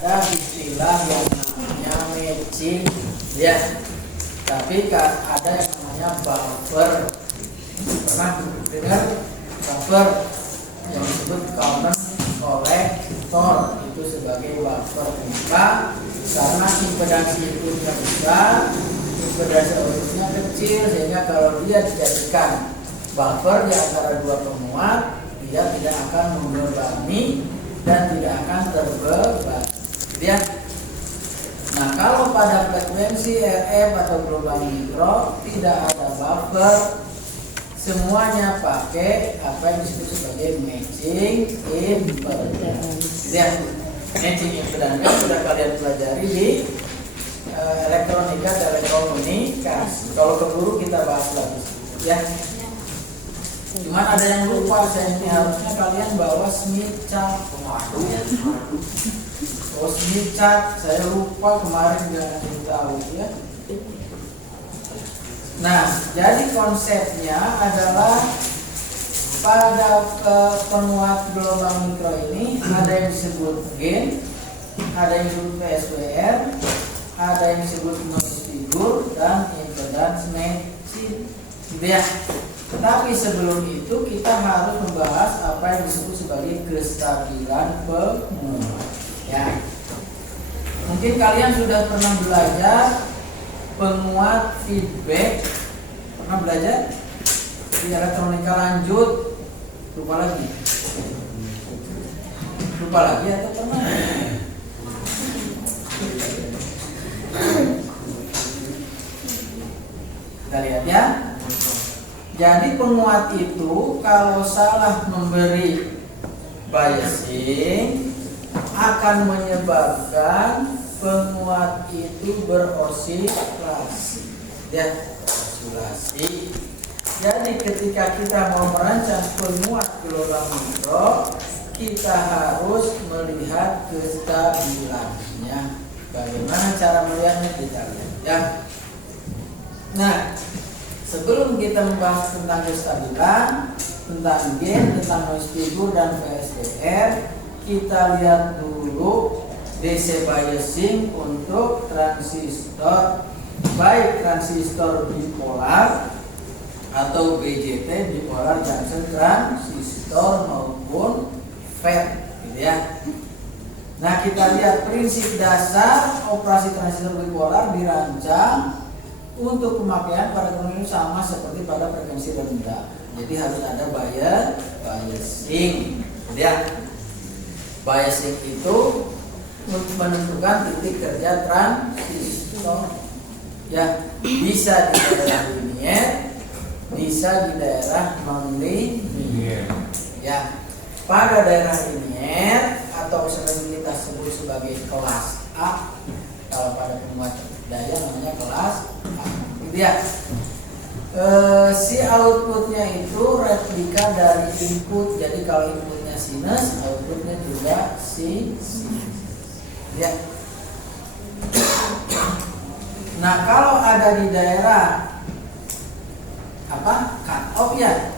ada istilah yang namanya matching ya, tapi ada yang namanya buffer. Pernah dengar buffer yang disebut common collector itu sebagai buffer? Kenapa? Karena impedansi inputnya besar, impedansi outputnya kecil, sehingga kalau dia dijadikan buffer di antara dua penguat, dia tidak akan membebani dan tidak akan terbebani. Ya. Nah, kalau pada frekuensi RF atau gelombang mikro tidak ada buffer, semuanya pakai apa yang disebut sebagai matching impedance. Ya, matching impedance sudah kalian pelajari di elektronika telekomunikasi. Kalau keburu kita bahas lagi. Ya. Cuman ada yang lupa, saya ini harusnya kalian bawa Smith chart. Oh, Smith chart, saya lupa kemarin nggak tahu ya. Nah, jadi konsepnya adalah pada penguat gelombang mikro ini ada yang disebut gain, ada yang disebut PSWR, ada yang disebut noise figure, dan impedance matching. Gitu ya. Tetapi sebelum itu kita harus membahas apa yang disebut sebagai kestabilan penguat. Ya, mungkin kalian sudah pernah belajar penguat feedback, pernah belajar di elektronika lanjut, lupa lagi atau pernah? Kita lihat ya. Jadi penguat itu kalau salah memberi biasing akan menyebabkan penguat itu beroscilasi. Ya, oscilasi. Jadi ketika kita mau merancang penguat gelombang mikro, kita harus melihat kestabilannya. Bagaimana cara melihatnya, kita lihat ya. Nah, sebelum kita membahas tentang kestabilan, tentang gain, tentang noise figure dan PSWR, kita lihat dulu DC biasing untuk transistor, baik transistor bipolar atau BJT, bipolar junction transistor, maupun FET, gitu ya. Nah, kita lihat prinsip dasar operasi transistor bipolar dirancang untuk pemakaian pada teknologi sama seperti pada frekuensi rendah. Jadi harus ada biasing. Ya. Biasing itu untuk menentukan titik kerja transistor. Ya, bisa di daerah linier, bisa di daerah non-linier. Ya. Pada daerah linier atau sering kita sebut sebagai kelas A, kalau pada penguat daya namanya kelas A. Gitu ya. Si outputnya itu replika dari input. Jadi kalau inputnya sinus, outputnya juga sinus. Ya. Nah, kalau ada di daerah apa? Cut off ya.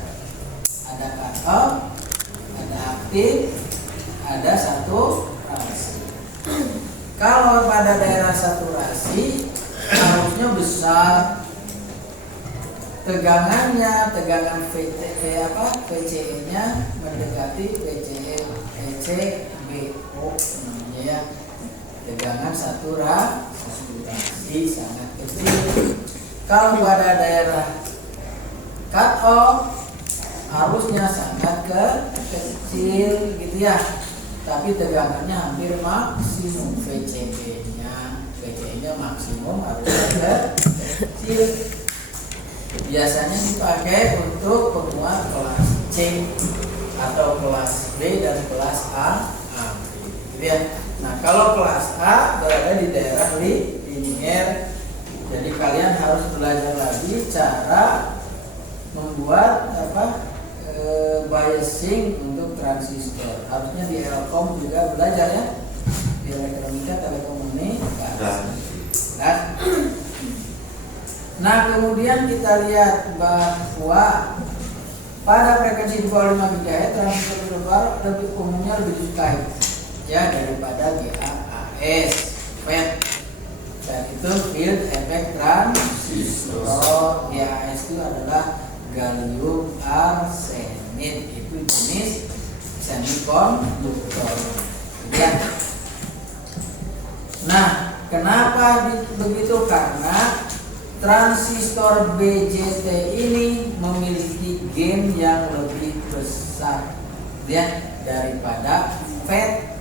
Ada cut off, ada aktif, ada saturasi. Kalau pada daerah saturasi harusnya besar tegangannya, tegangan VCE-nya mendekati ECBO namanya ya. Tegangan saturasi sangat kecil. Kalau pada daerah cut off harusnya sangat kecil, gitu ya. Tapi tegangannya hampir maksimum, VCE-nya maksimum harusnya kecil. Biasanya dipakai untuk penguat kelas C atau kelas B dan kelas A. Gitu ya. Nah, kalau kelas A berada di daerah linier. Jadi kalian harus belajar lagi cara membuat biasing untuk transistor. Harusnya di Elkom juga belajar ya, di elektronika telekomunikasi. Nah, kemudian kita lihat bahwa pada frekuensi 25 GHz transistor lebih umumnya lebih disukai ya daripada GAAS. itu field effect transistor. GaAs itu adalah gallium arsenide, itu jenis semikonduktor. Ya. Nah, kenapa begitu? Karena transistor BJT ini memiliki gain yang lebih besar ya daripada FET.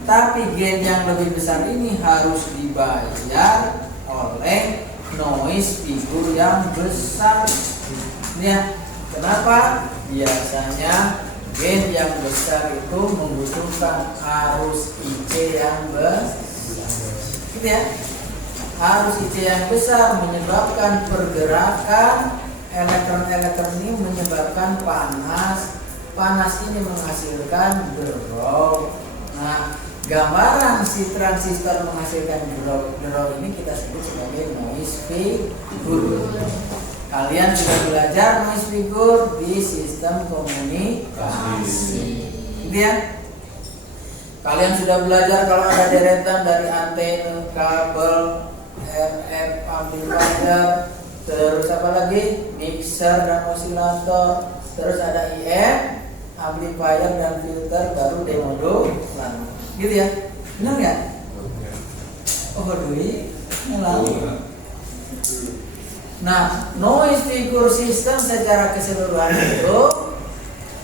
Tapi gain yang lebih besar ini harus dibayar oleh noise figure yang besar. Ya, kenapa? Biasanya gain yang besar itu membutuhkan arus IC yang besar. Gitu ya. Arus IC yang besar menyebabkan pergerakan elektron-elektron ini, menyebabkan panas. Panas ini menghasilkan drop. Nah, gambaran si transistor menghasilkan drop ini kita sebut sebagai noise figure. Kalian sudah belajar noise figure di sistem komunikasi. Gitu ya? Kalian sudah belajar kalau ada deretan dari antena, kabel, RF amplifier, terus apa lagi? Mixer dan osilator, terus ada IF, amplifier dan filter, baru demodular. Gitu ya? Benar nggak? Oh, doi, lalu. Nah, noise figure system secara keseluruhan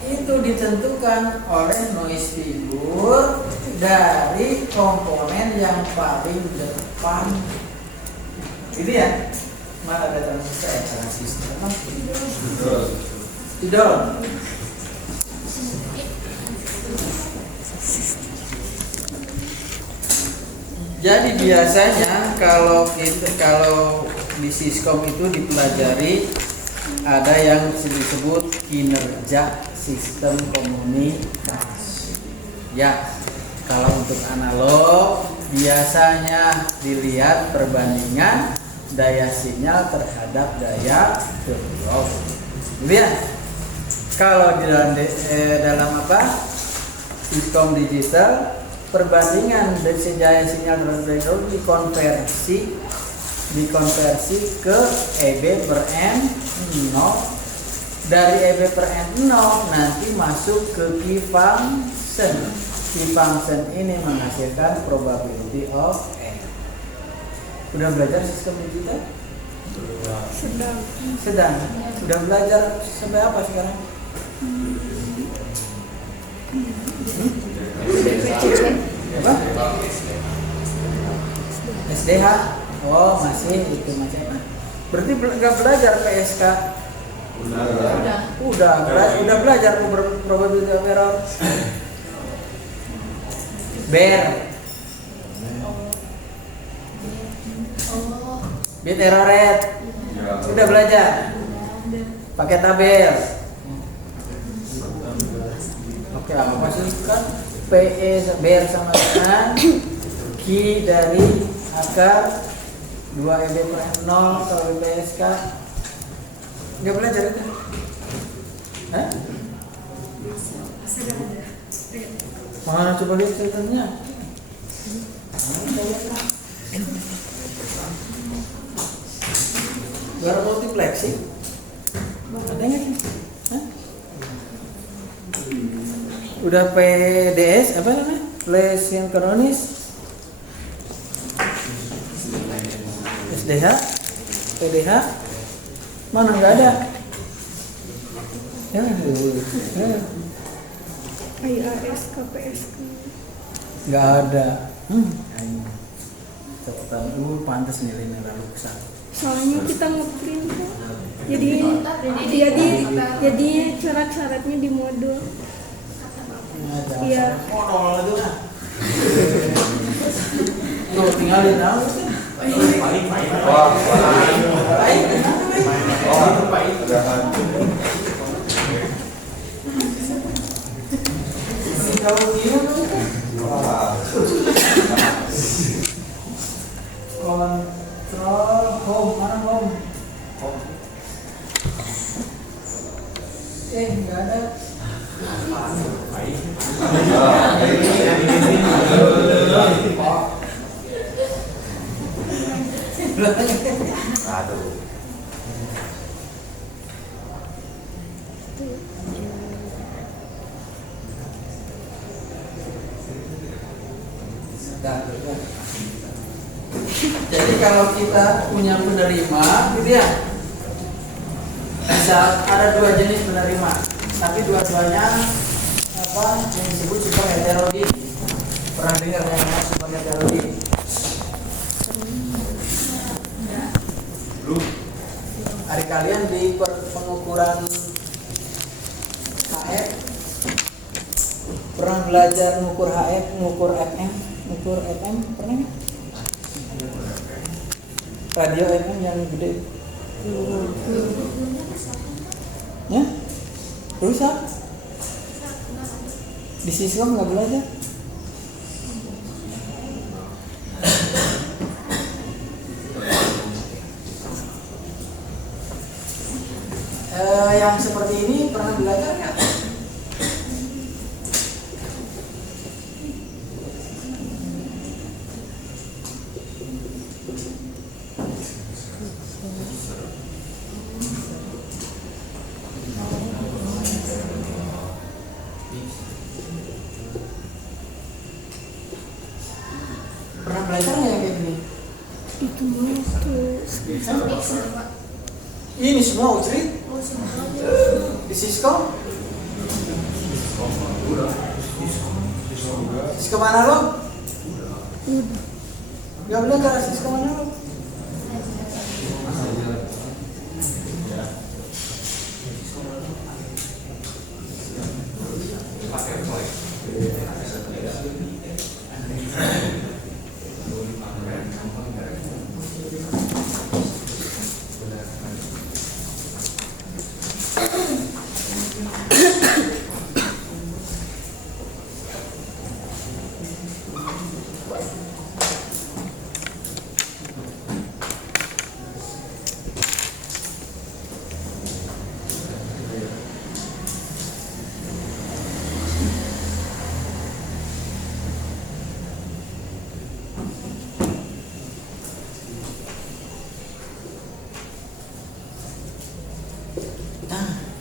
itu ditentukan oleh noise figure dari komponen yang paling depan. Gitu ya? Mana ada transistor? Tidak. Jadi biasanya kalau di Siskom itu dipelajari ada yang disebut kinerja sistem komunikasi. Ya, kalau untuk analog biasanya dilihat perbandingan daya sinyal terhadap daya drop. Gitu ya. Kalau di dalam Siskom digital, perbandingan daya sinyal terhadap daya drop dikonversi ke EB per N0. Dari EB per N0 nanti masuk ke key function. Key function ini menghasilkan probability of N. Udah belajar sistem digital? Sedang. Sudah belajar sampai apa sekarang? SDH? Oh, masih itu macam. Berarti nggak belajar PSK? Udah belajar probability of error. BER. Bit error rate. Udah belajar? Pakai tabel. Oke, apa sih kan? PE BER sama dengan Q dari akar 2 EB per N0 kalau PSK. Nggak belajar itu? Hah? Mana coba lihat ceritanya? Suara multiplexing? Ada nggak? Hah? Udah PDS apa namanya? Flash sinkronis? SDH? PDH? Mana nggak ada? Ya. IAS, KPSK Nggak ada. Tahu pantas nilainya lalu besar. soalnya kita ngeprint kok. Jadi syarat-syaratnya di modul. Iya. Modal itu kan. Tuh tinggalin aja. Kontrol home, mana home? Nggak ada. Jadi kalau kita punya penerima, gitu ya, misal ada dua jenis penerima, tapi dua-duanya apa yang disebut super heterogen. Pernah dengar yang super heterogen? Adik kalian di pengukuran HF pernah belajar mengukur HF, mengukur FM, mengukur FM pernah nggak? Radio FM yang gede. Ya? Rusak? Di Siskom nggak belajar? Yang seperti ini pernah belajar nggak? Pernah belajar nggak yang kayak gini? Itu mah tuh. Ini semua Ucri? Di Siskom? Siskom mana lo? Gak belajar Siskom mana lo?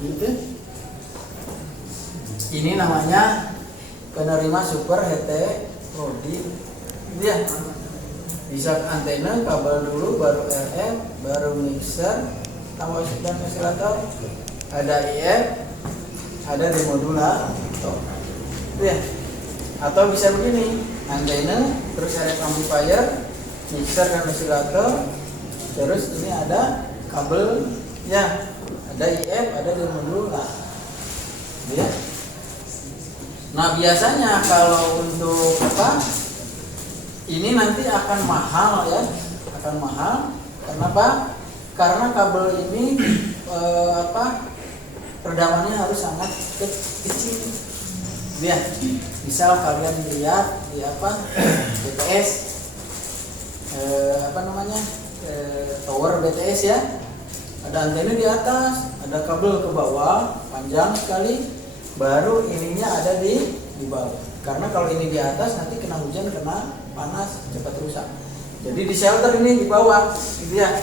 Gitu. Ini namanya penerima super heterogen. Dia bisa antena, kabel dulu, baru RF, baru mixer, tambah dan oscillator, ada IF, ada demodulator. Ya. Atau bisa begini, antena, terus RF amplifier, mixer dan oscillator, terus ini ada kabel, ya. Ada IF, ada demodulator. Ya. Nah biasanya kalau untuk apa? Ini nanti akan mahal ya, akan mahal. Kenapa? Karena kabel ini peredamannya harus sangat kecil. Ya. Misal kalian lihat di BTS, tower BTS ya. Ada antena di atas, ada kabel ke bawah, panjang sekali, baru ininya ada di bawah. Karena kalau ini di atas nanti kena hujan, kena panas, cepat rusak. Jadi di shelter ini di bawah, gitu ya.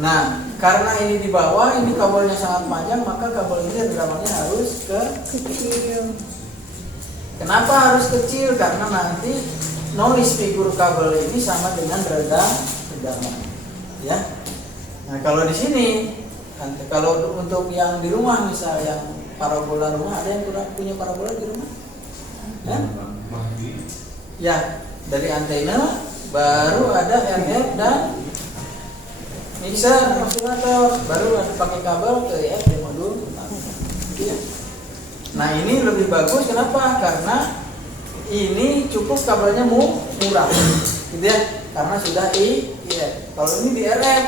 Nah, karena ini di bawah, ini kabelnya sangat panjang, maka kabel ini redamannya harus kecil. Kenapa harus kecil? Karena nanti noise figur kabel ini sama dengan redaman, ya. Nah kalau di sini, kalau untuk yang di rumah misal yang parabola rumah, ada yang punya parabola di rumah? Ya, dari antena baru ada RF dan mixer, oscillator, baru ada pakai kabel ke IF di modul. Nah ini lebih bagus, kenapa? Karena ini cukup kabelnya murah, gitu ya? Karena sudah IF. Kalau ini di RF,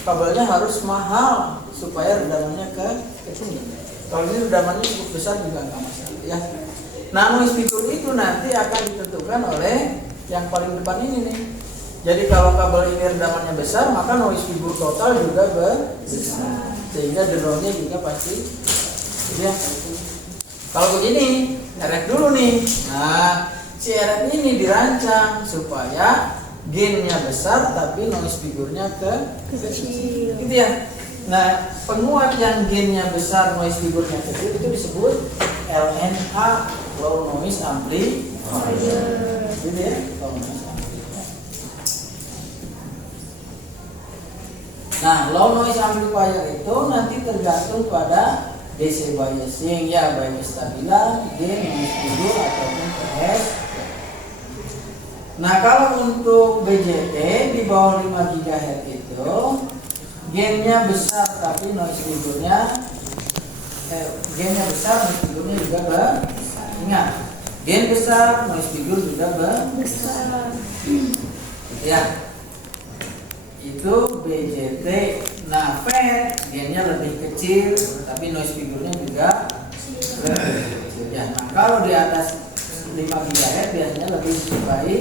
kabelnya harus mahal supaya redamannya ke sini. Kalau ini redamannya cukup besar juga nggak masalah ya. Nah noise figure itu nanti akan ditentukan oleh yang paling depan ini nih. Jadi kalau kabel ini redamannya besar, maka noise figure total juga besar, sehingga drone-nya juga pasti ya. Kalau begini RF dulu nih. Nah si RF ini dirancang supaya gainnya besar tapi noise figure-nya kecil, gitu ya. Nah penguat yang gainnya besar, noise figure-nya kecil itu disebut LNA, low noise amplifier, gitu ya. Nah, low noise amplifier itu nanti tergantung pada DC biasing ya, baik stabilan, gain, noise figure ataupun PS. Nah, kalau untuk BJT di bawah 5 GHz itu gainnya besar tapi noise figure-nya gainnya besar, noise figure-nya juga besar. Ingat, gain besar, noise figure juga besar. Ya. Itu BJT. Nah, FET gainnya lebih kecil tapi noise figure-nya juga lebih kecil ya. Nah, kalau di atas 5 GHz biasanya lebih disukai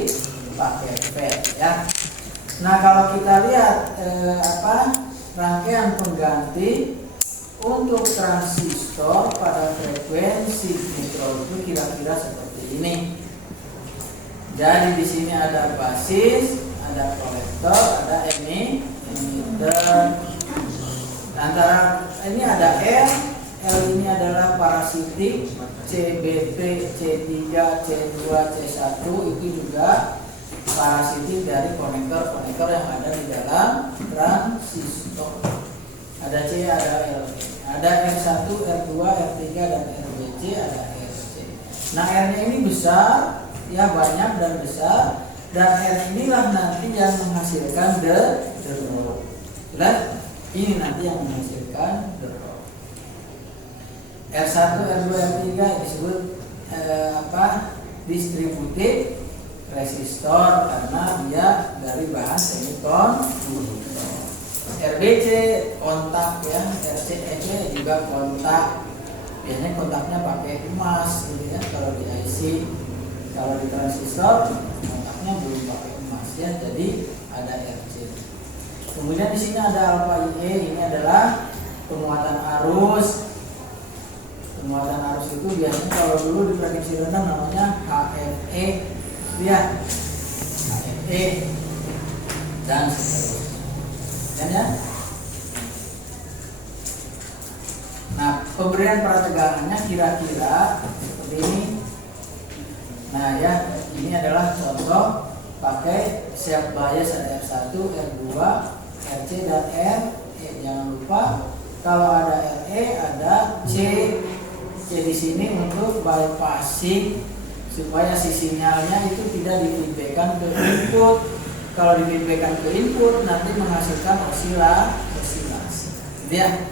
pakai FET ya. Nah, kalau kita lihat rangkaian pengganti untuk transistor pada frekuensi mikro itu kira-kira seperti ini. Jadi di sini ada basis, ada kolektor, ada emitter. Antara ini ada L ini adalah parasitik, CBT, C3, C2, C1 itu juga parasitik dari konektor-konektor yang ada di dalam transistor. Ada C, ada L, ada R1, R2, R3 dan RBC, ada RC. Nah, R-nya ini besar, ya banyak dan besar. Dan R inilah nanti yang menghasilkan drop. Dan ini nanti yang menghasilkan drop. R1, R2, R3 disebut distributed resistor karena dia dari bahan semikonduktor. RBC kontak ya, RCEC juga kontak. Biasanya kontaknya pakai emas gitu ya kalau di IC. Kalau di transistor kontaknya belum pakai emas ya, jadi ada RC. Kemudian di sini ada alpha IE, ini adalah penguatan arus. Penguatan arus itu biasanya kalau dulu di frekuensi rendah namanya HFE ya, HFE dan seterusnya. Dan ya. Nah, pemberian parategangannya kira-kira seperti ini. Nah ya, ini adalah contoh pakai siap bias ada R1, R2, RC dan RE. Jangan lupa kalau ada RE ada C. C di sini untuk bypassing supaya si sinyalnya itu tidak difeedbackkan ke input. Kalau difeedbackkan ke input nanti menghasilkan oscilasi. Ya.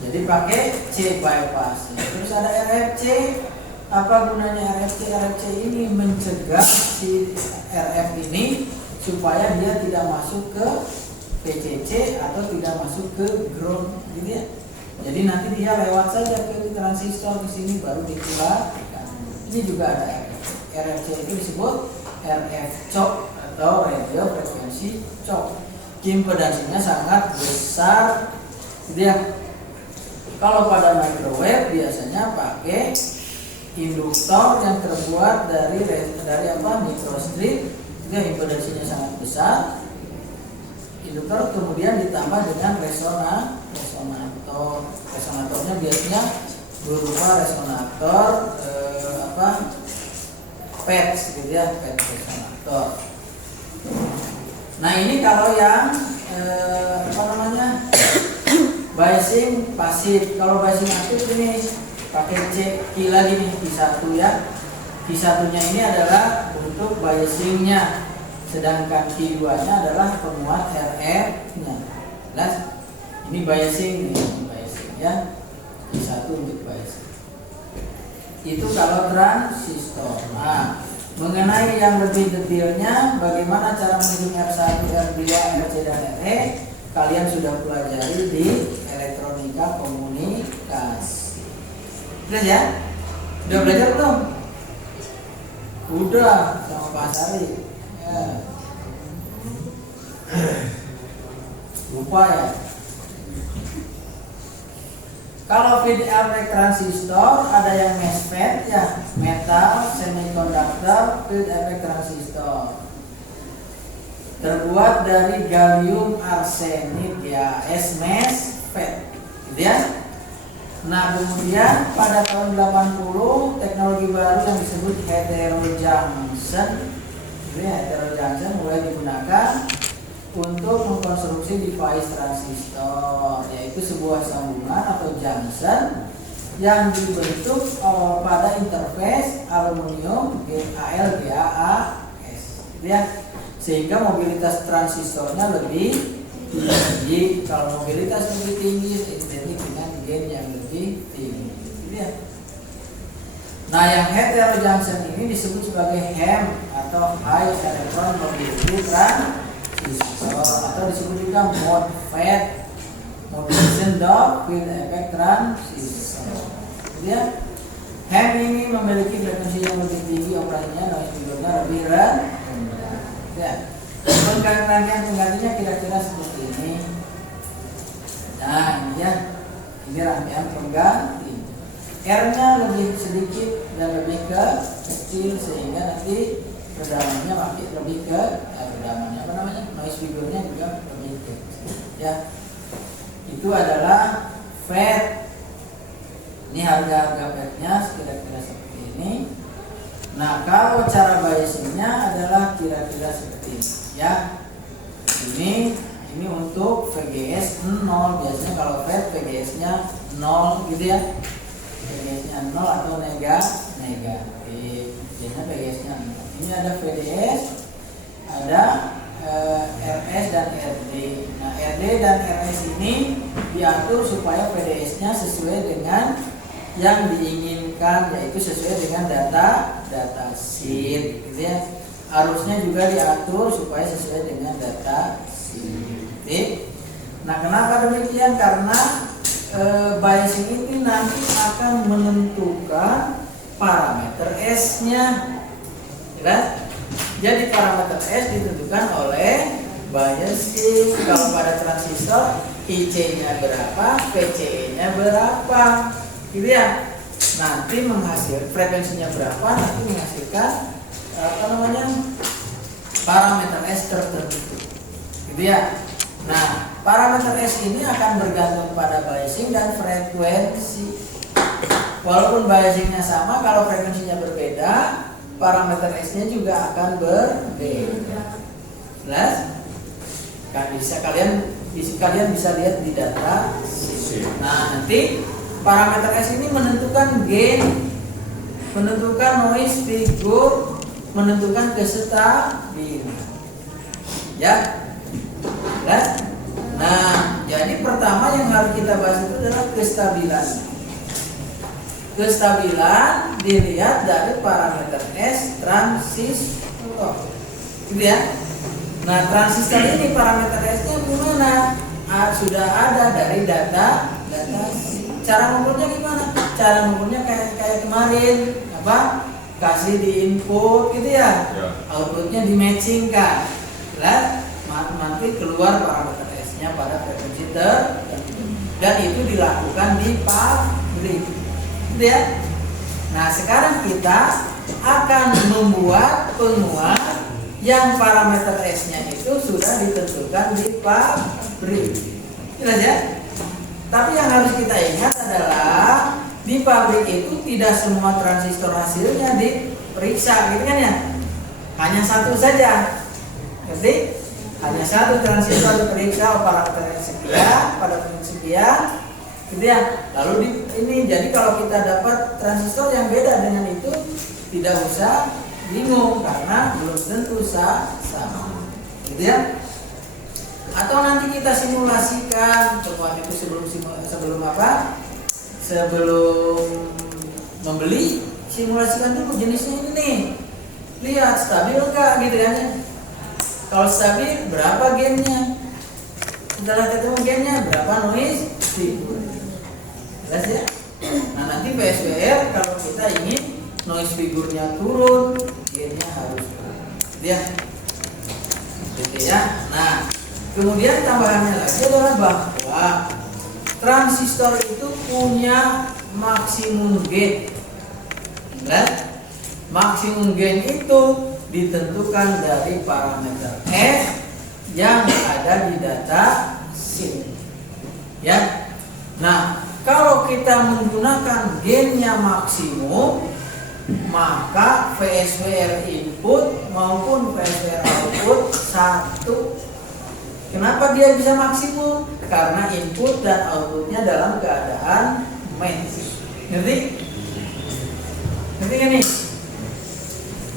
Jadi pakai C bypass. Terus ada RFC. Apa gunanya RFC? RFC ini mencegah si RF ini supaya dia tidak masuk ke PCC atau tidak masuk ke ground, gitu ya. Jadi nanti dia lewat saja ke transistor di sini baru dikeluarkan. Ini juga ada RFC. RFC itu disebut RF choke atau radio frekuensi choke. Impedansinya sangat besar, gitu ya. Kalau pada microwave biasanya pakai induktor yang terbuat dari microstrip, juga impedansinya sangat besar. Induktor kemudian ditambah dengan resonator. Resonatornya biasanya berupa resonator PET, gitu ya, PET resonator. Nah ini kalau yang biasing pasif. Kalau biasing aktif ini pakai C lagi nih, Q1 ya. Q1-nya ini adalah untuk biasingnya, sedangkan Q2-nya adalah penguat RF-nya. Jelas? Ini biasing nih, biasing ya. Q1 untuk biasing. Itu kalau transistor. Nah, mengenai yang lebih detailnya, bagaimana cara menghitung R1, R2, RC dan RE, kalian sudah pelajari di elektronika komunikasi. Udah ya? Udah belajar belum? Udah sama Pak Sari. Ya. Lupa ya. Kalau VDR transistor ada yang MESFET ya, metal semiconductor field effect transistor. Terbuat dari gallium arsenid ya, MESFET. Gitu ya. Nah, kemudian pada tahun 80 teknologi baru yang disebut heterojunction Jadi heterojunction mulai digunakan untuk mengkonstruksi device transistor, yaitu sebuah sambungan atau junction yang dibentuk pada interface aluminium GaL-GaAs, ya, sehingga mobilitas transistornya lebih tinggi. Kalau mobilitas lebih tinggi identik dengan gain yang lebih tinggi, ya. Nah, yang heterojunction ini disebut sebagai HEM atau High Electron Mobility Transistor, atau disebut juga MOSFET, Modulation Doped Field Effect Transistor. Ya, HEM ini memiliki frekuensi yang lebih tinggi, operasinya noise figure-nya lebih rendah. Ya, rangkaian penggantinya kira-kira seperti ini. Nah, ini ya, ini rangkaian pengganti. R-nya lebih sedikit dan lebih kecil, sehingga nanti redamannya makin lebih ke redamannya apa namanya, noise figure-nya juga lebih kecil. Ya, itu adalah FET. Ini harga FET-nya kira-kira seperti ini. Nah, kalau cara biasingnya adalah kira-kira seperti ini, ya. Ini untuk VGS 0. Biasanya kalau FET VGS-nya 0 gitu ya. VGS-nya 0 atau negatif. Biasanya VGS-nya 0. Ini ada VDS, ada RS dan RD. Nah, RD dan RS ini diatur supaya VDS-nya sesuai dengan yang diinginkan, yaitu sesuai dengan data sheet, gitu ya. Arusnya juga diatur supaya sesuai dengan data sheet. Nah, kenapa demikian? Karena biasing ini nanti akan menentukan parameter S-nya, ya. Jadi parameter S ditentukan oleh biasing. Kalau pada transistor IC-nya berapa, PCE-nya berapa, gitu ya. Nanti menghasilkan frekuensinya berapa, nanti menghasilkan parameter S tertentu, gitu ya. Nah, parameter S ini akan bergantung pada biasing dan frekuensi. Walaupun biasingnya sama, kalau frekuensinya berbeda, parameter S-nya juga akan berbeda. Jelas? Kalian bisa lihat di data. Nah, nanti parameter S ini menentukan gain, menentukan noise figure, menentukan kestabilan. Ya. Jelas? Nah, jadi pertama yang harus kita bahas itu adalah kestabilan. Kestabilan dilihat dari parameter S transistor, gitu ya. Nah, transistor ini parameter S-nya gimana? Sudah ada dari data. Cara mengukurnya gimana? Cara mengukurnya kayak kemarin, apa? Kasih di input, gitu ya. Outputnya di matching kan. Lihat, nanti keluar parameter S-nya pada frekuensi tertentu. Dan itu dilakukan di pabrik, gitu ya. Nah, sekarang kita akan membuat penguat yang parameter S-nya itu sudah ditentukan di pabrik. Jelas ya? Tapi yang harus kita ingat adalah di pabrik itu tidak semua transistor hasilnya diperiksa, gitu kan ya? Hanya satu saja. Jadi hanya satu transistor diperiksa, parameter sekian, pada sekian, gitu ya. Lalu jadi kalau kita dapat transistor yang beda dengan itu, tidak usah bingung karena belum tentu sama, gitu ya. Atau nanti kita simulasikan penguat itu sebelum membeli, simulasikan dulu jenisnya ini nih, lihat stabil enggak, gitu kan ya. Kalau stabil, berapa gainnya? Setelah ketemu gainnya, berapa noise figure? Jelas ya? Nah, nanti PSBR kalau kita ingin noise figure-nya turun, gainnya harus turun, ya. Gitu ya. Nah, kemudian tambahannya lagi adalah bahwa transistor itu punya maksimum gain. Jelas? Maksimum gain itu ditentukan dari parameter S yang ada di data sheet, ya. Nah, kalau kita menggunakan gainnya maksimum, maka VSWR input maupun VSWR output satu. Kenapa dia bisa maksimum? Karena input dan outputnya dalam keadaan match. Ngerti? Ngerti kan nih?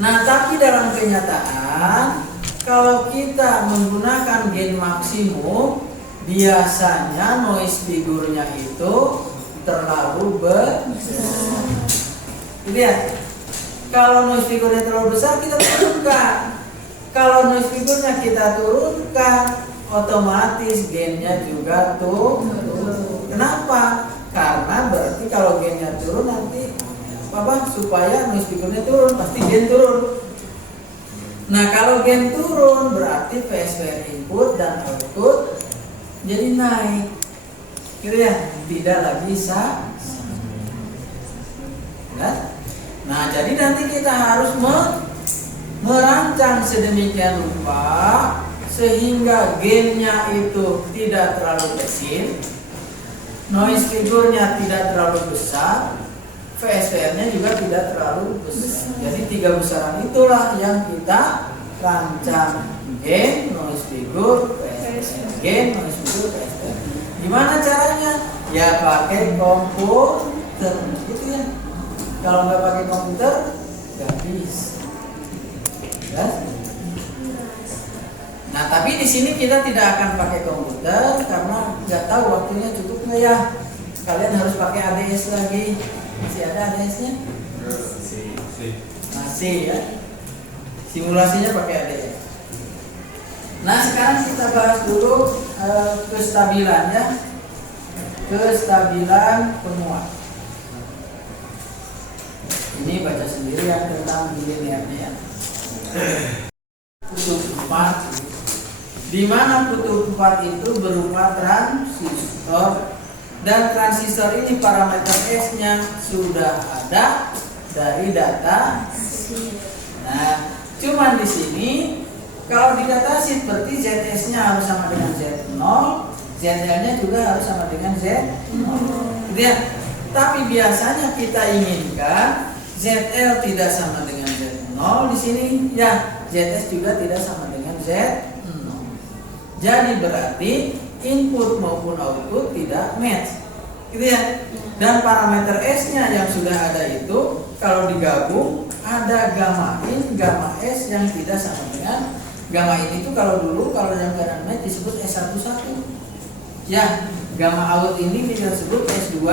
Nah, tapi dalam kenyataan kalau kita menggunakan gain maksimum, biasanya noise figure-nya itu terlalu besar. Lihat, kalau noise figure-nya terlalu besar kita turunkan. Kalau noise figure-nya kita turunkan, otomatis gain-nya juga turun. Kenapa? Karena berarti kalau gain-nya turun nanti supaya noise figure-nya turun, pasti gain turun. Nah, kalau gain turun berarti VSWR input dan output jadi naik. Gitu ya, tidak lagi sama. Nah, jadi nanti kita harus merancang sedemikian rupa sehingga gain-nya itu tidak terlalu kecil, noise figure-nya tidak terlalu besar, VSWR-nya juga tidak terlalu besar. Jadi 3 besaran itulah yang kita rancang: gain, noise figure, VSWR. Gain, noise figure, VSWR. Gimana caranya? Ya pakai komputer, gitu ya. Kalau nggak pakai komputer, nggak bisa. Ya? Nah, tapi di sini kita tidak akan pakai komputer karena nggak tahu waktunya cukup nggak ya. Kalian harus pakai ADS lagi. Masih ada ADS-nya? Masih ya. Simulasinya pakai ADS. Nah, sekarang kita bahas dulu kestabilan ya. Kestabilan penguat. Ini baca sendiri yang tentang bilinearnya ya. Kutub 4, di mana kutub 4 itu berupa transistor, dan transistor ini parameter S-nya sudah ada dari data. Nah, cuman di sini kalau di data sheet berarti ZS-nya harus sama dengan Z0, ZL-nya juga harus sama dengan Z0. Gitu ya. Tapi biasanya kita inginkan ZL tidak sama dengan Z0 di sini, ya ZS juga tidak sama dengan Z0. Jadi berarti input maupun output tidak match, gitu ya. Dan parameter S-nya yang sudah ada itu kalau digabung ada gamma in, gamma S yang tidak sama dengan gamma in itu kalau yang keadaan match disebut S11. Ya, gamma out ini disebut S22.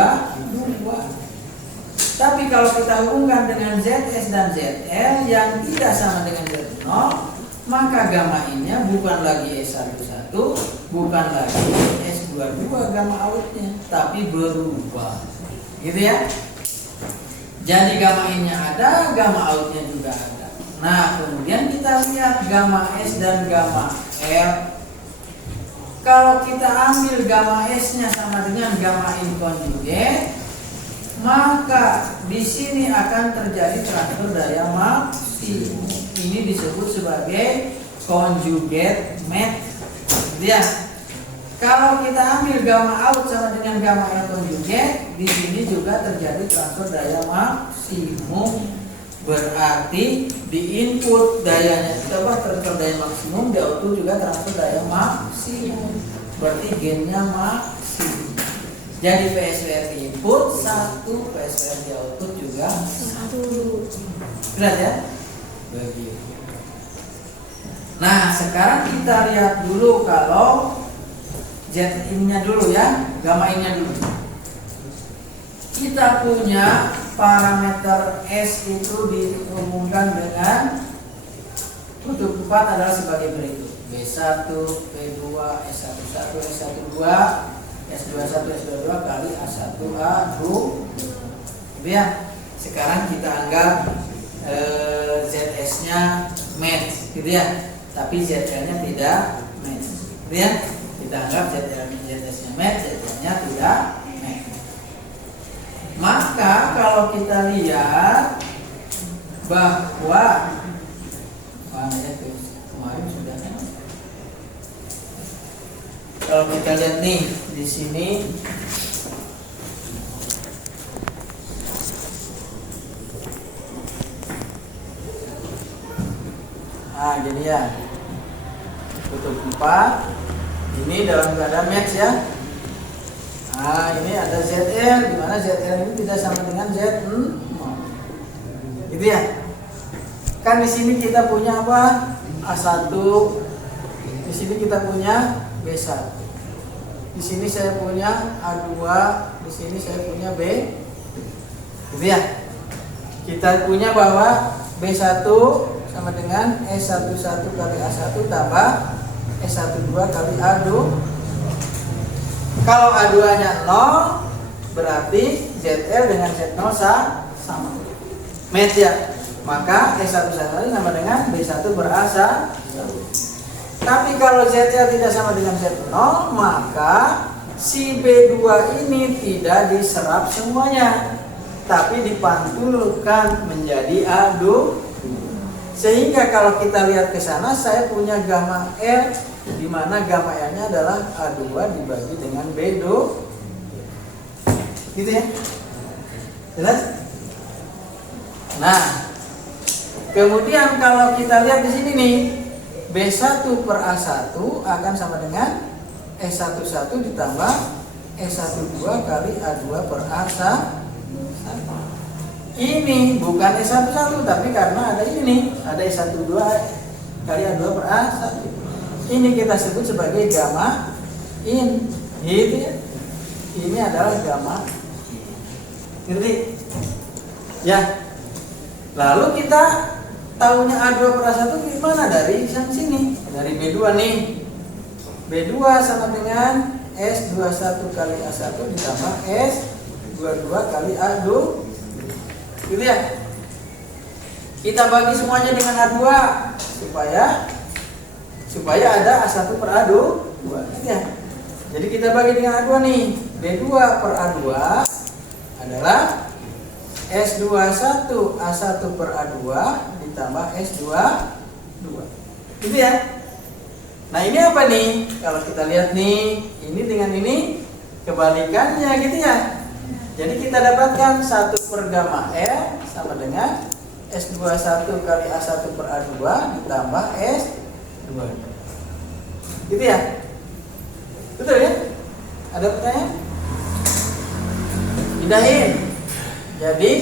Tapi kalau kita hubungkan dengan ZS dan ZL yang tidak sama dengan Z0, maka gamma in-nya bukan lagi S11, bukan lagi S22 gamma out-nya, tapi berubah. Gitu ya. Jadi gamma in-nya ada, gamma out-nya juga ada. Nah, kemudian kita lihat gamma S dan gamma R. Kalau kita ambil gamma S-nya sama dengan gamma in conjugate, maka di sini akan terjadi transfer daya maksimum. Ini disebut sebagai conjugate match. Ya. Kalau kita ambil gamma out sama dengan gamma L conjugate, di sini juga terjadi transfer daya maksimum. Berarti di input dayanya transfer daya maksimum, di output juga transfer daya maksimum. Berarti gainnya maksimum. Jadi VSWR di input 1, VSWR di output juga 1. Jelas ya? Begitu. Nah, sekarang kita lihat dulu kalau Z in-nya dulu ya, gamma in-nya dulu. Kita punya parameter S itu dihubungkan dengan kutub 4 adalah sebagai berikut: B1, B2, S11, S12, S21, S22 kali A1A2. Gitu ya. Sekarang kita anggap ZS-nya match, gitu ya. Tapi ZL-nya tidak match. Gitu ya. Kita anggap ZS-nya match, ZL-nya tidak match. Maka kalau kita lihat bahwa kemarin sudah. Kalau kita lihat nih di sini, jadinya kutub 4 ini dalam keadaan match ya. Nah ini ada ZL, di mana ZL ini tidak sama dengan Z0, gitu ya. Kan di sini kita punya apa? A1, di sini kita punya B1, di sini saya punya A2, di sini saya punya B, gitu ya. Kita punya bahwa B1 sama dengan S11 kali A1 tambah S12 kali A2. Kalau A2-nya 0, berarti ZL dengan Z0 sama. Match ya. Maka S11 sama dengan B1 berasa. Tapi kalau ZL tidak sama dengan Z0, maka si B2 ini tidak diserap semuanya, tapi dipantulkan menjadi A2. Sehingga kalau kita lihat ke sana, saya punya gamma L, di mana gamma L-nya adalah A2 dibagi dengan B2. Gitu ya. Jelas? Nah, kemudian kalau kita lihat di sini nih, B1 per A1 akan sama dengan S11 ditambah S12 kali A2 per A1. Ini bukan S11, tapi karena ada ini, ada S12 kali A2 per A1. Ini kita sebut sebagai gamma in, gitu ya. Ini adalah gamma in. Ngerti? Ya. Lalu kita tahunya A2 per A1 gimana? Dari sini, dari B2 nih. B2 sama dengan S21 kali A1 ditambah S22 kali A2. Gitu ya. Kita bagi semuanya dengan A2 supaya ada A1 per A2. Gitu ya. Jadi kita bagi dengan A2 nih. B2 per A2 adalah S21 A1 per A2 ditambah S22. Gitu ya. Nah ini apa nih? Kalau kita lihat nih, ini dengan ini kebalikannya gitu ya. Jadi kita dapatkan 1 per gamma L sama dengan S21 kali A1 per A2 ditambah S22. Gitu ya? Betul ya? Ada pertanyaan? Pindahin. Jadi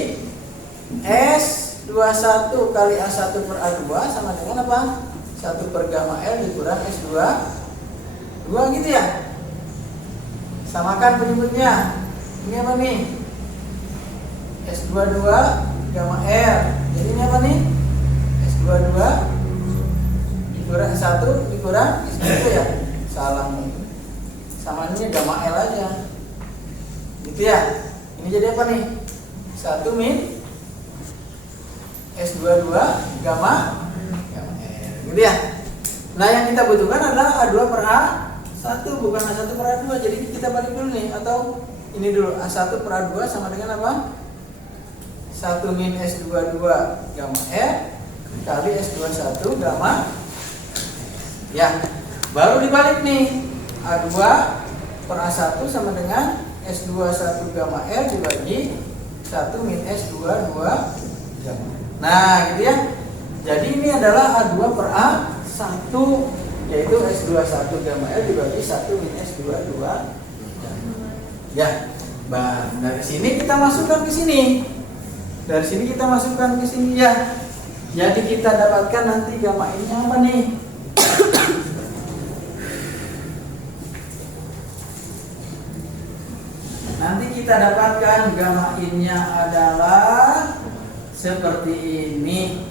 S21 kali A1 per A2 sama dengan apa? 1 per gamma L dikurang S22 gitu ya? Samakan penyebutnya. Ini apa nih? S22 gamma L. Jadi ini apa nih? S22 dikurang 1 dikurang S22 ya? Salah. Sama ini gamma L aja. Gitu ya? Ini jadi apa nih? 1 min S22 gamma L. Gitu ya? Nah yang kita butuhkan adalah A2 per A1, bukan A1 per A2. Jadi kita balik dulu nih, atau ini dulu, A1 per A2 sama dengan apa? 1 min S22 gamma L kali S21 gamma. Ya, baru dibalik nih, A2 per A1 sama dengan S21 gamma L dibagi 1 min S22 gamma. Nah gitu ya. Jadi ini adalah A2 per A1, yaitu S21 gamma L dibagi 1 min S22. Ya, dari sini kita masukkan ke sini. Dari sini kita masukkan ke sini ya. Jadi kita dapatkan nanti gamma ini apa nih? Nanti kita dapatkan gamma in-nya adalah seperti ini.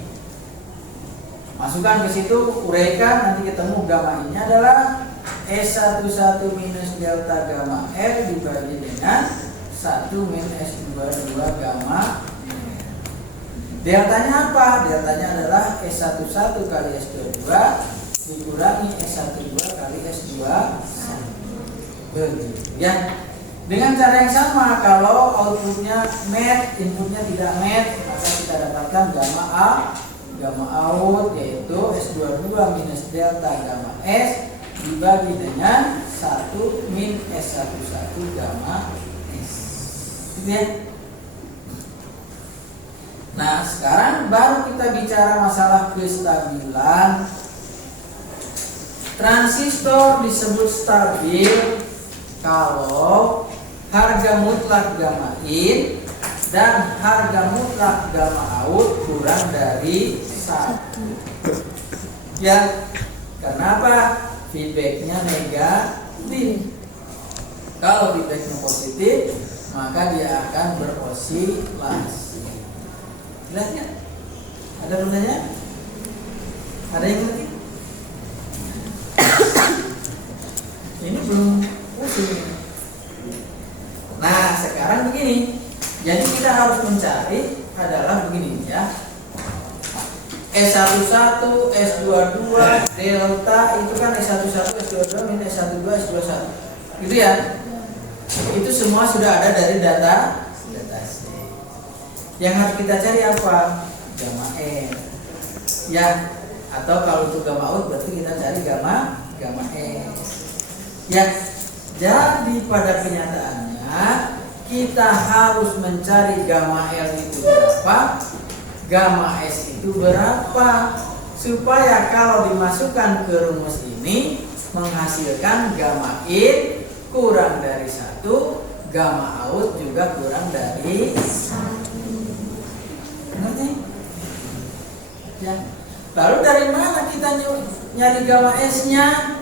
Masukkan ke situ, uraikan, nanti ketemu gamma in-nya adalah S11 minus delta gamma L dibagi dengan 1 min S22 gamma L. Deltanya apa? Deltanya adalah S11 kali S22 dikurangi S12 kali S21. Ya. Dengan cara yang sama, kalau outputnya match, inputnya tidak match, maka kita dapatkan gamma out, yaitu S22 minus delta gamma S dibagi dengan 1 min S11 gamma S. Gitu ya. Nah sekarang baru kita bicara masalah kestabilan Transistor disebut stabil kalau harga mutlak gamma in dan harga mutlak gamma out kurang dari 1. Ya, kenapa? Feedbacknya negatif. Kalau feedbacknya positif, maka dia akan berosilasi. Jelas ya? Ada pertanyaan? Ada yang ngerti? Ini belum pusing. Nah, sekarang begini. Jadi kita harus mencari adalah begini ya. S11, S22, delta itu kan S11, S22 minus S12, S21. Gitu ya. Itu semua sudah ada dari data C. Yang harus kita cari apa? Gamma N. Ya, atau kalau untuk gamma out berarti kita cari gamma N. Ya, jadi pada kenyataannya kita harus mencari gamma L itu berapa, gamma S itu berapa, supaya kalau dimasukkan ke rumus ini menghasilkan gamma in kurang dari 1, gamma out juga kurang dari 1. Ngerti? Ya. Lalu dari mana kita nyari gamma S-nya?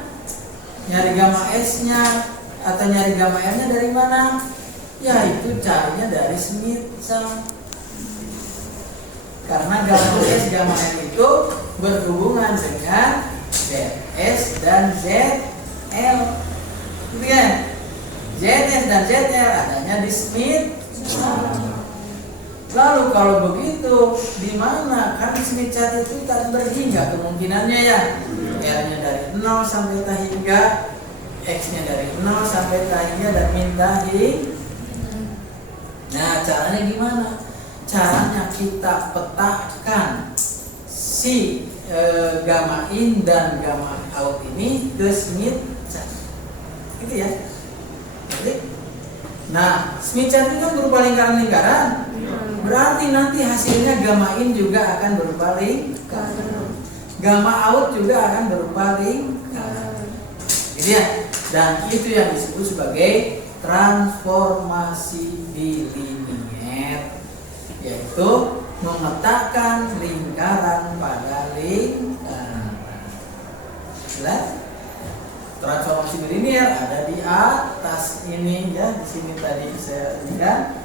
Nyari gamma S-nya atau nyari gamma L-nya dari mana? Ya itu carinya dari Smith chart. Karena gamma S, gamma L itu berhubungan dengan ZS dan ZL. Gitu kan? ZS dan ZL adanya di Smith chart. Lalu kalau begitu, di mana kan Smith chart itu tak berhingga kemungkinannya ya. R-nya dari 0 sampai tak hingga, X-nya dari 0 sampai tak hingga dan min tak hingga. Nah, caranya gimana? Caranya kita petakan si gamma in dan gamma out ini ke Smith chart. Gitu ya. Jadi, nah, Smith chart itu kan berupa lingkaran-lingkaran. Berarti nanti hasilnya gamma in juga akan berupa lingkaran. Gamma out juga akan berupa lingkaran. Gitu ya. Dan itu yang disebut sebagai transformasi bilinier, yaitu memetakan lingkaran pada lingkaran. Jelas? Transformasi bilinier ada di atas ini ya, di sini tadi saya lihat.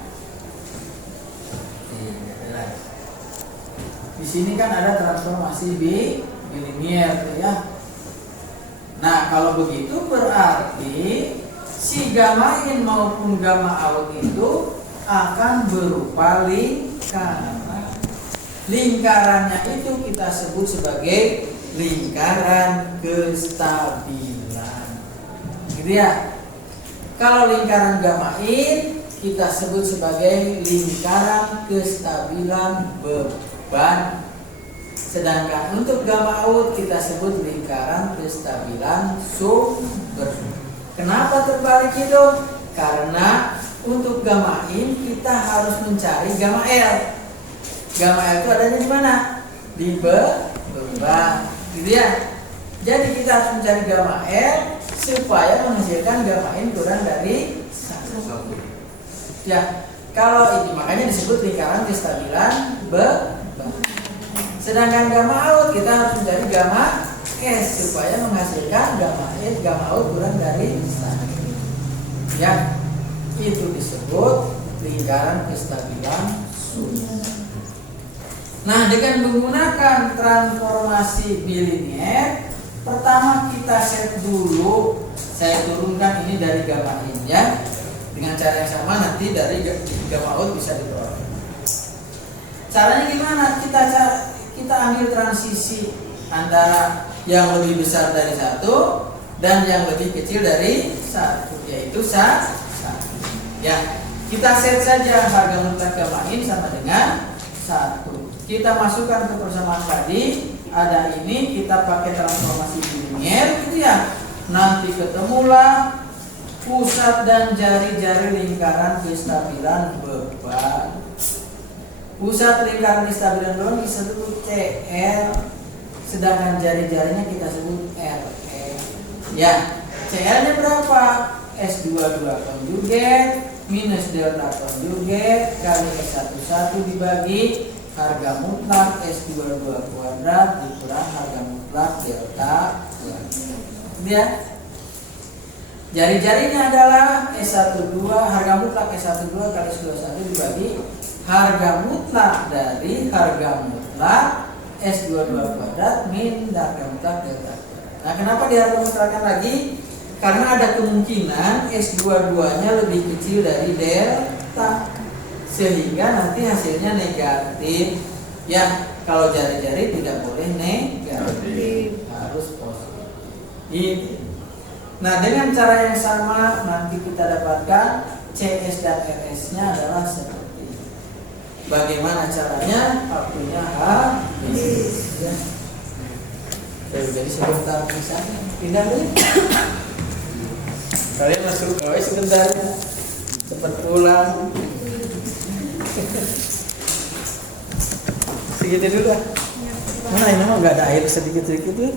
Di sini kan ada transformasi bilinier ya. Nah, kalau begitu berarti si gamma in maupun gamma out itu akan berupa lingkaran. Lingkarannya itu kita sebut sebagai lingkaran kestabilan. Gitu ya. Kalau lingkaran gamma in kita sebut sebagai lingkaran kestabilan beban. Sedangkan untuk gamma out kita sebut lingkaran kestabilan sumber. Kenapa terbalik itu? Karena untuk gamma in kita harus mencari gamma L. Gamma L itu adanya di mana? Di beban, gitu ya. Jadi kita harus mencari gamma L supaya menghasilkan gamma in kurang dari 1. Ya, kalau ini makanya disebut lingkaran kestabilan beban. Sedangkan gamma out kita harus mencari gamma S supaya menghasilkan gamma in, gamma out kurang dari 1. Ya, itu disebut lingkaran kestabilan sumber. Nah, dengan menggunakan transformasi bilinier, pertama kita set dulu. Saya turunkan ini dari gamma in ya. Dengan cara yang sama nanti dari gamma out bisa diperoleh. Caranya gimana? Kita ambil transisi antara yang lebih besar dari 1 dan yang lebih kecil dari 1, yaitu 1. Ya, kita set saja harga mutlak gamma in sama dengan 1. Kita masukkan ke persamaan tadi, ada ini, kita pakai transformasi bilinier gitu ya. Nanti ketemulah pusat dan jari-jari lingkaran kestabilan beban. Pusat lingkaran kestabilan beban disebut CL, sedangkan jari-jarinya kita sebut RE. Ya, CL-nya berapa? S22 konjugat minus delta konjugat kali S11 dibagi harga mutlak S22 kuadrat dikurang harga mutlak delta kuadrat. Ya. Jari-jarinya adalah S12 harga mutlak S12 kali S21 dibagi harga mutlak dari harga mutlak S22 kuadrat min harga mutlak delta kuadrat. Nah, kenapa diharga mutlakkan lagi? Karena ada kemungkinan S22-nya lebih kecil dari delta, sehingga nanti hasilnya negatif. Ya, kalau jari-jari tidak boleh negatif, harus positif. Nah, dengan cara yang sama nanti kita dapatkan CS dan RS-nya adalah seperti ini. Bagaimana caranya? Waktunya habis. Ya. Jadi sebentar bisa pindah dulu. Kalian masuk gawe sebentar ya. Cepat pulang. Segitu dulu lah. Mana ini mah nggak ada air sedikit-sedikit tuh.